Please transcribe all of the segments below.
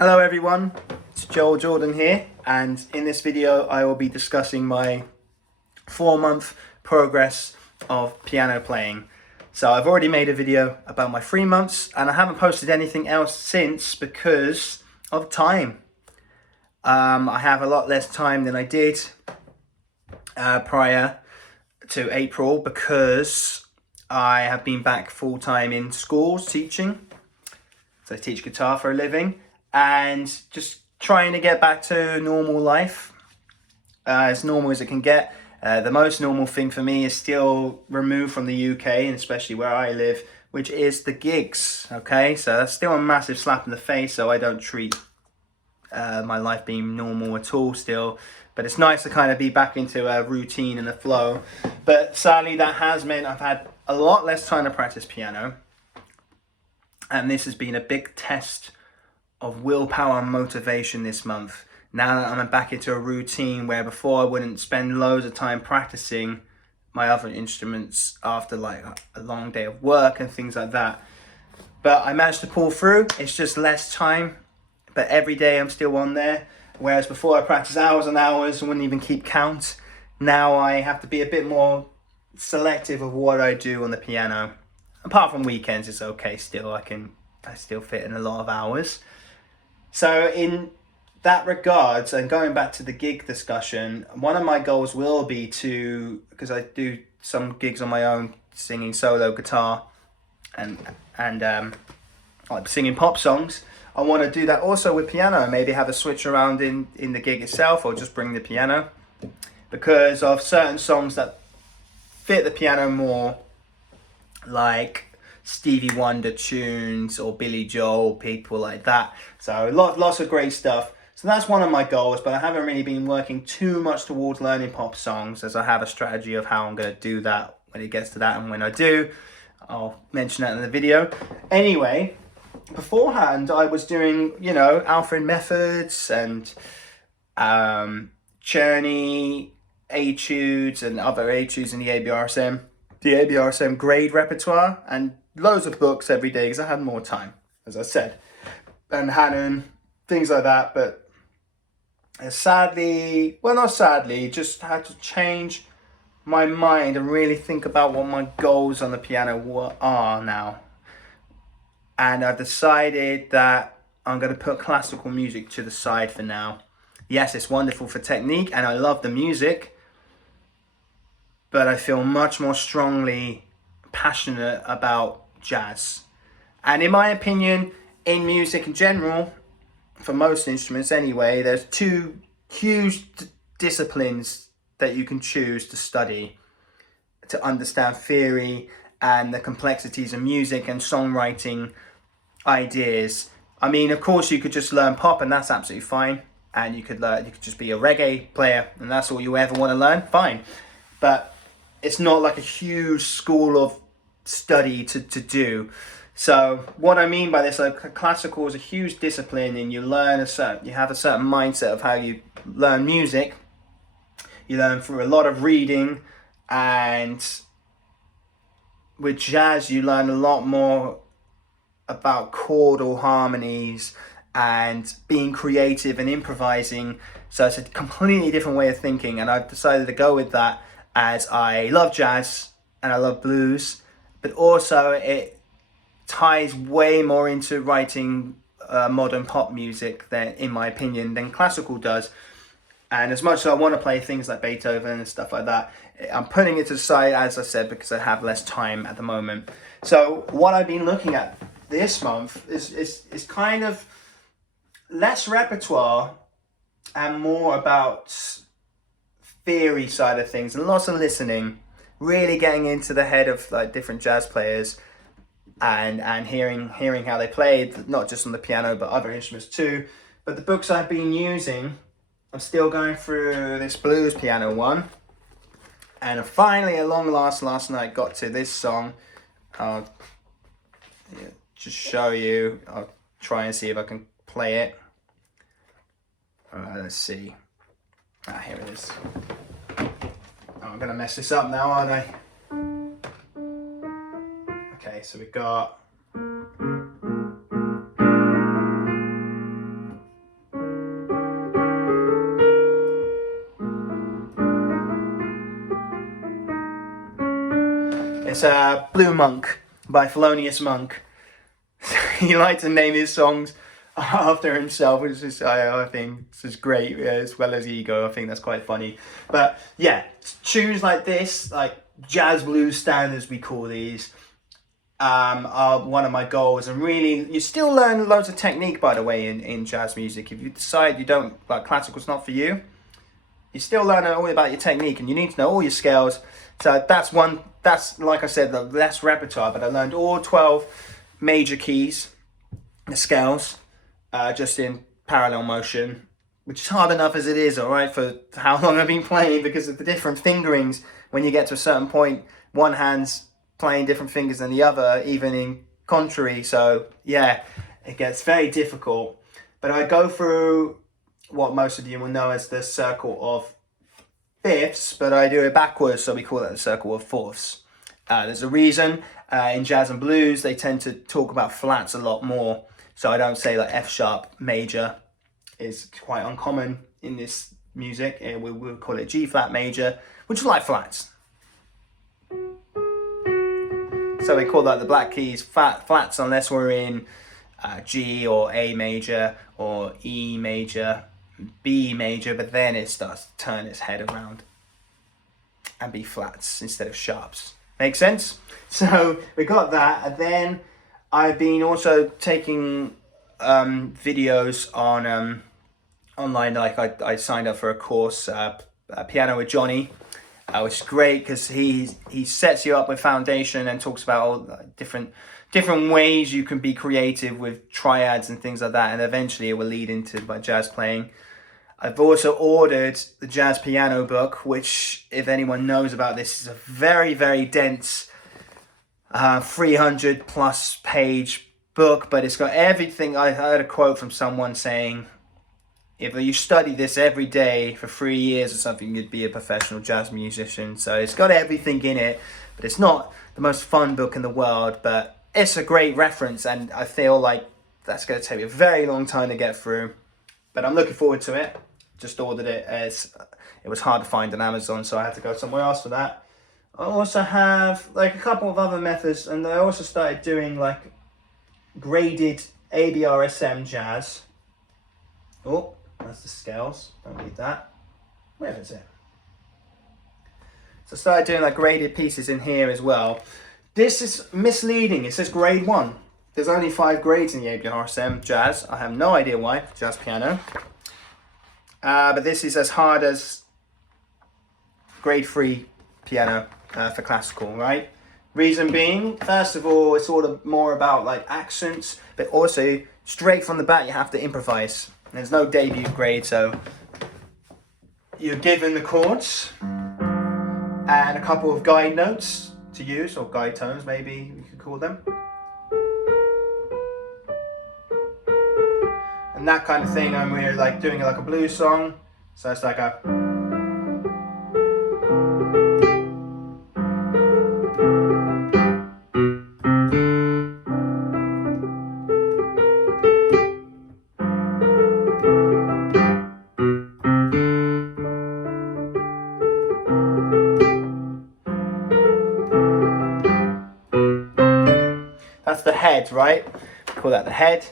Hello everyone, it's Joel Jordan here, and in this video I will be discussing my 4-month progress of piano playing. So I've already made a video about my 3 months and I haven't posted anything else since because of time. I have a lot less time than I did prior to April because I have been back full-time in schools teaching. So I teach guitar for a living and just trying to get back to normal life, as normal as it can get. The most normal thing for me is still removed from the UK, and especially where I live, which is the gigs, okay? So that's still a massive slap in the face, so I don't treat my life being normal at all still. But it's nice to kind of be back into a routine and a flow. But sadly, that has meant I've had a lot less time to practice piano. And this has been a big test of willpower and motivation this month. Now that I'm back into a routine where before I wouldn't spend loads of time practicing my other instruments after like a long day of work and things like that. But I managed to pull through. It's just less time, but every day I'm still on there. Whereas before I practiced hours and hours and wouldn't even keep count. Now I have to be a bit more selective of what I do on the piano. Apart from weekends, it's okay still. I still fit in a lot of hours. So in that regards, and going back to the gig discussion, one of my goals will be to, because I do some gigs on my own, singing solo guitar and like singing pop songs. I want to do that also with piano, maybe have a switch around in the gig itself, or just bring the piano, because of certain songs that fit the piano more, like Stevie Wonder tunes or Billy Joel, people like that. So lots of great stuff. So that's one of my goals, but I haven't really been working too much towards learning pop songs, as I have a strategy of how I'm going to do that when it gets to that, and when I do, I'll mention that in the video. Anyway, beforehand I was doing, Alfred Methods and Czerny etudes and other etudes in the ABRSM grade repertoire, and loads of books every day because I had more time, as I said, and Hanon, things like that. But sadly, well, not sadly, just had to change my mind and really think about what my goals on the piano are now. And I've decided that I'm going to put classical music to the side for now. Yes, it's wonderful for technique and I love the music, but I feel much more strongly passionate about jazz. And in my opinion, in music in general, for most instruments anyway, there's two huge disciplines that you can choose to study to understand theory and the complexities of music and songwriting ideas. I mean, of course, you could just learn pop and that's absolutely fine. And you could just be a reggae player and that's all you ever want to learn, fine. But it's not like a huge school of study to do. So what I mean by this, like, classical is a huge discipline, and you have a certain mindset of how you learn music. You learn through a lot of reading, and with jazz you learn a lot more about chordal harmonies and being creative and improvising. So it's a completely different way of thinking, and I've decided to go with that, as I love jazz and I love blues, but also it ties way more into writing modern pop music, than, in my opinion, than classical does. And as much as I want to play things like Beethoven and stuff like that, I'm putting it to the side, as I said, because I have less time at the moment. So what I've been looking at this month is kind of less repertoire and more about theory side of things, and lots of listening, really getting into the head of like different jazz players and hearing how they played, not just on the piano but other instruments too. But the books I've been using, I'm still going through this blues piano one, and finally at long last night got to this song. I'll just show you. I'll try and see if I can play it. Let's see. Here it is. Oh, I'm gonna mess this up now, aren't I? Okay, so we've got was Blue Monk by Thelonious Monk. He liked to name his songs after himself, which is, I think, is great, as well as Ego. I think that's quite funny. But yeah, tunes like this, like jazz blues standards, we call these, are one of my goals. And really, you still learn loads of technique, by the way, in jazz music. If you decide you don't, like, classical's not for you, you still learn all about your technique, and you need to know all your scales. So that's like I said, the less repertoire, but I learned all 12 major keys, the scales, just in parallel motion, which is hard enough as it is, all right, for how long I've been playing, because of the different fingerings. When you get to a certain point, one hand's playing different fingers than the other, even in contrary. So yeah, it gets very difficult. But I go through what most of you will know as the circle of fifths, but I do it backwards, so we call it the circle of fourths. There's a reason. In jazz and blues, they tend to talk about flats a lot more. So I don't say like F sharp major is quite uncommon in this music. We'll call it G flat major, which is like flats. So we call that the black keys flats unless we're in G or A major or E major, B major, but then it starts to turn its head around and be flats instead of sharps. Make sense? So we got that, and then I've been also taking videos on online. Like I signed up for a course, Piano with Johnny, which is great because he sets you up with foundation and talks about all different ways you can be creative with triads and things like that, and eventually it will lead into my jazz playing. I've also ordered the Jazz Piano book, which, if anyone knows about this, is a very, very dense 300 plus page book, but it's got everything. I heard a quote from someone saying, if you study this every day for 3 years or something, you'd be a professional jazz musician. So it's got everything in it, but it's not the most fun book in the world, but it's a great reference, and I feel like that's going to take me a very long time to get through, but I'm looking forward to it. Just ordered it as it was hard to find on Amazon, so I had to go somewhere else for that. I also have like a couple of other methods, and I also started doing like graded ABRSM jazz. Oh, that's the scales. Don't need that. Where is it? So I started doing like graded pieces in here as well. This is misleading. It says grade 1. There's only 5 grades in the ABRSM jazz. I have no idea why. Jazz piano. But this is as hard as grade 3 piano for classical, right? Reason being, first of all, it's all more about like accents, but also straight from the bat you have to improvise. There's no debut grade, so you're given the chords and a couple of guide notes to use, or guide tones maybe you could call them. And that kind of thing, and we're like doing like a blues song, so it's like a. That's the head, right? We call that the head.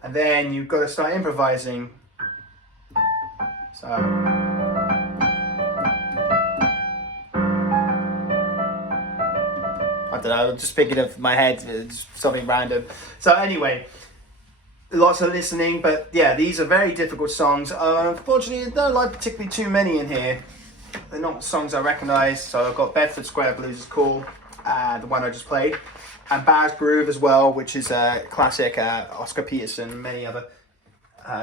And then you've got to start improvising. So. I don't know, I'm just thinking of my head, it's something random. So anyway, lots of listening, but yeah, these are very difficult songs. Unfortunately, I don't like particularly too many in here. They're not songs I recognise, so I've got Bedford Square Blues is cool, the one I just played. And Baz Groove as well, which is a classic. Oscar Peterson and many other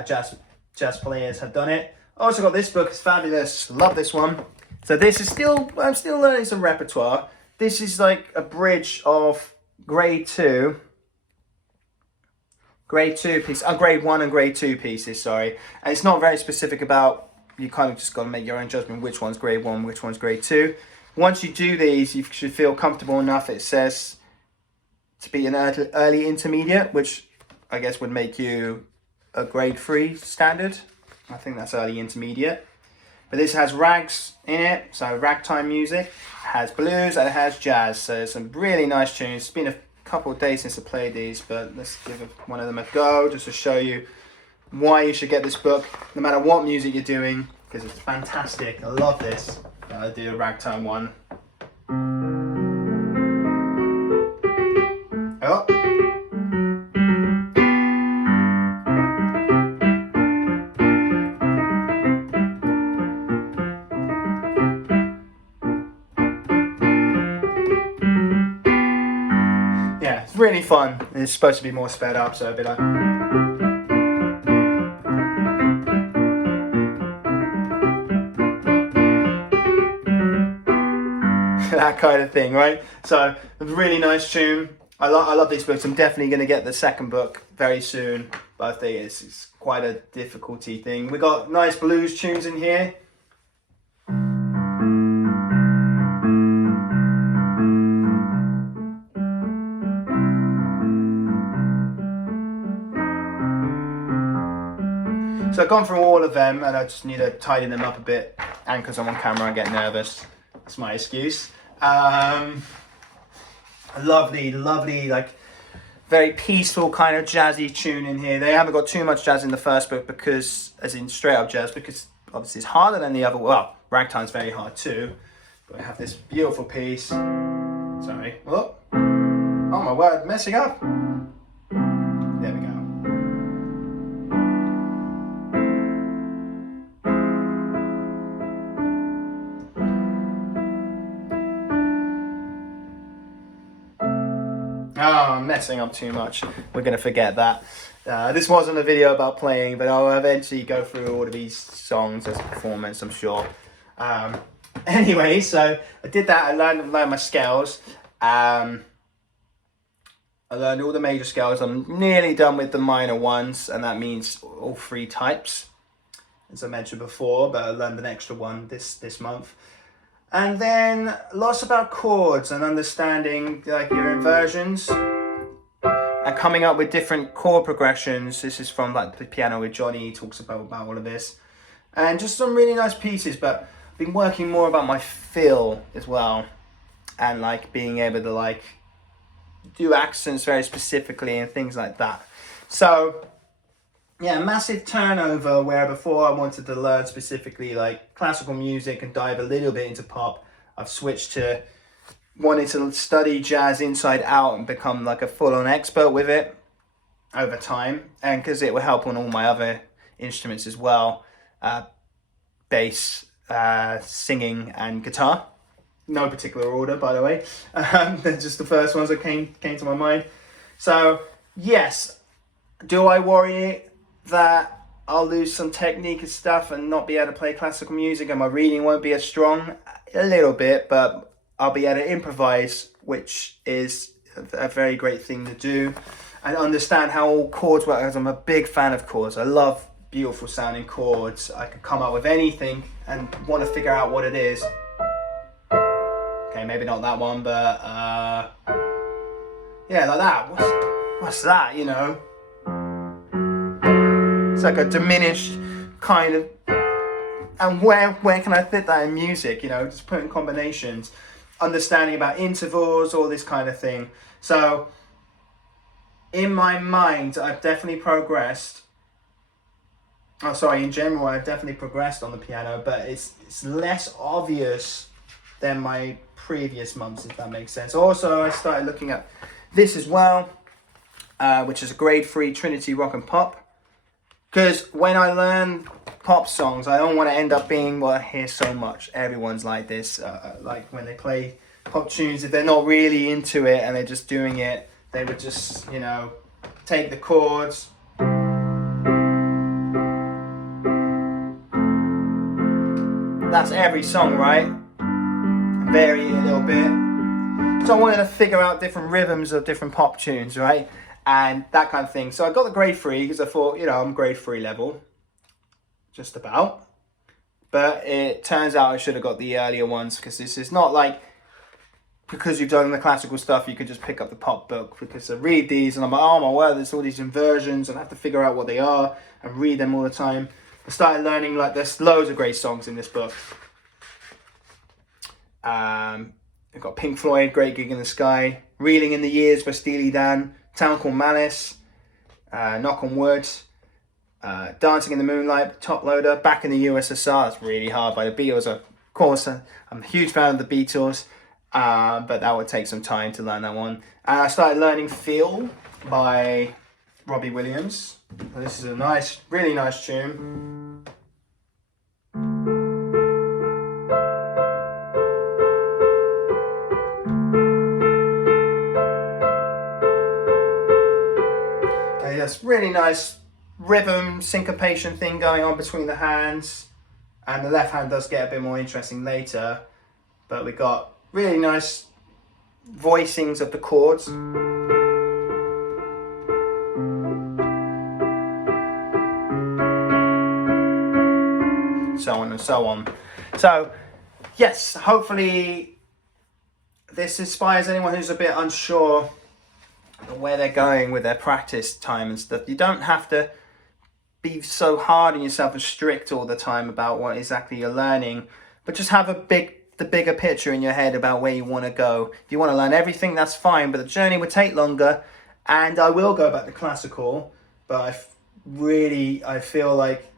jazz players have done it. I also got this book, it's fabulous, love this one. So this is I'm still learning some repertoire. This is like a bridge of grade 2 pieces, grade 1 and grade 2 pieces, sorry. And it's not very specific about, you kind of just got to make your own judgment which one's grade 1, which one's grade 2. Once you do these, you should feel comfortable enough, it says, to be an early intermediate, which I guess would make you a grade 3 standard. I think that's early intermediate. But this has rags in it, so ragtime music. It has blues and it has jazz. So some really nice tunes. It's been a couple of days since I played these, but let's give one of them a go just to show you why you should get this book, no matter what music you're doing, because it's fantastic. I love this. I'll do a ragtime one. Oh. Yeah, it's really fun. It's supposed to be more sped up, so it'll be like... that kind of thing, right? So, a really nice tune. I love these books. I'm definitely going to get the second book very soon, but I think it's quite a difficulty thing. We got nice blues tunes in here. So I've gone through all of them, and I just need to tidy them up a bit. And because I'm on camera, I get nervous. That's my excuse. Lovely, like very peaceful kind of jazzy tune in here. They haven't got too much jazz in the first book because, as in straight up jazz, because obviously it's harder than the other. Well, ragtime's very hard too. But I have this beautiful piece. Sorry. Oh my word, messing up. There we go. Oh, I'm messing up too much. We're going to forget that. This wasn't a video about playing, but I'll eventually go through all of these songs as a performance, I'm sure. Anyway, so I did that. I learned my scales. I learned all the major scales. I'm nearly done with the minor ones, and that means all three types, as I mentioned before, but I learned an extra one this month. And then lots about chords and understanding like your inversions and coming up with different chord progressions. This is from like the Piano with Johnny. He talks about all of this, and just some really nice pieces. But I've been working more about my feel as well, and like being able to like do accents very specifically and things like that. So yeah, massive turnover where before I wanted to learn specifically like classical music and dive a little bit into pop. I've switched to wanting to study jazz inside out and become like a full-on expert with it over time. And because it will help on all my other instruments as well. Bass, singing and guitar. No particular order, by the way. They're just the first ones that came to my mind. So yes, do I worry that I'll lose some technique and stuff and not be able to play classical music and my reading won't be as strong? A little bit, but I'll be able to improvise, which is a very great thing to do, and understand how all chords work, because I'm a big fan of chords. I love beautiful sounding chords. I could come up with anything and want to figure out what it is. Okay, maybe not that one, but yeah, like that. What's that, you know? It's like a diminished kind of, and where can I fit that in music, you know, just putting combinations, understanding about intervals, all this kind of thing. So in my mind, I've definitely progressed. Oh, sorry, in general, I've definitely progressed on the piano, but it's less obvious than my previous months, if that makes sense. Also, I started looking at this as well, which is a grade 3 Trinity Rock and Pop. Because when I learn pop songs, I don't want to end up being what I hear so much. Everyone's like this, like when they play pop tunes, if they're not really into it and they're just doing it, they would just, you know, take the chords. That's every song, right? Vary it a little bit. So I wanted to figure out different rhythms of different pop tunes, right? And that kind of thing. So I got the grade 3 because I thought, you know, I'm grade 3 level. Just about. But it turns out I should have got the earlier ones, because this is not like, because you've done the classical stuff, you could just pick up the pop book. Because I read these and I'm like, oh my word, there's all these inversions and I have to figure out what they are and read them all the time. I started learning, like, there's loads of great songs in this book. I've got Pink Floyd, Great Gig in the Sky, Reeling in the Years by Steely Dan, Town Called Malice, Knock on Wood, Dancing in the Moonlight, Top Loader, Back in the USSR, that's really hard, by the Beatles. Of course, I'm a huge fan of the Beatles, but that would take some time to learn that one. And I started learning Feel by Robbie Williams. This is a nice, really nice tune. That's really nice rhythm syncopation thing going on between the hands, and the left hand does get a bit more interesting later, but we got really nice voicings of the chords. So on and so on. So yes, hopefully this inspires anyone who's a bit unsure where they're going with their practice time and stuff. You don't have to be so hard on yourself and strict all the time about what exactly you're learning, but just have the bigger picture in your head about where you want to go. If you want to learn everything, that's fine, but the journey would take longer, and I will go back to classical, but I feel like,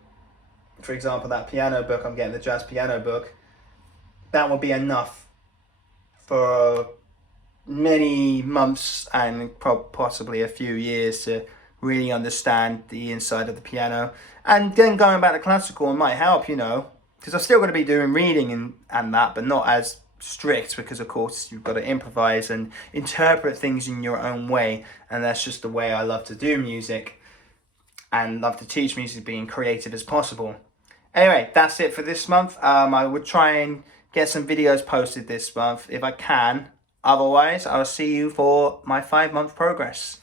for example, that piano book I'm getting, the jazz piano book, that will be enough for many months and possibly a few years to really understand the inside of the piano. And then going back to classical might help, because I'm still going to be doing reading and that, but not as strict, because of course you've got to improvise and interpret things in your own way, and that's just the way I love to do music and love to teach music, being creative as possible. Anyway, that's it for this month. I would try and get some videos posted this month if I can. Otherwise, I'll see you for my 5-month progress.